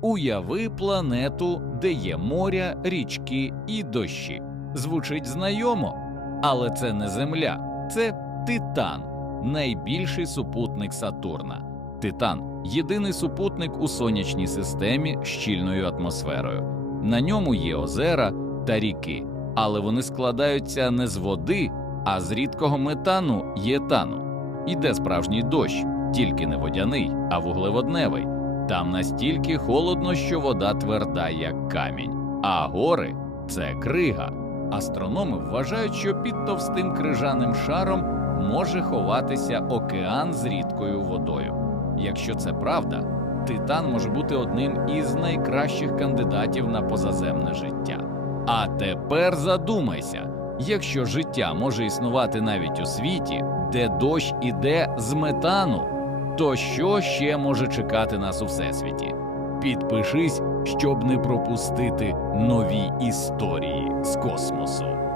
Уяви планету, де є моря, річки і дощі. Звучить знайомо, але це не Земля, це Титан, найбільший супутник Сатурна. Титан єдиний супутник у сонячній системі з щільною атмосферою. На ньому є озера та ріки, але вони складаються не з води, а з рідкого метану і етану. Іде справжній дощ, тільки не водяний, а вуглеводневий. Там настільки холодно, що вода тверда, як камінь, а гори це крига. Астрономи вважають, що під товстим крижаним шаром може ховатися океан з рідкою водою. Якщо це правда, Титан може бути одним із найкращих кандидатів на позаземне життя. А тепер задумайся: якщо життя може існувати навіть у світі, де дощ іде з метану, то що ще може чекати нас у всесвіті? Підпишись, щоб не пропустити нові історії з космосу.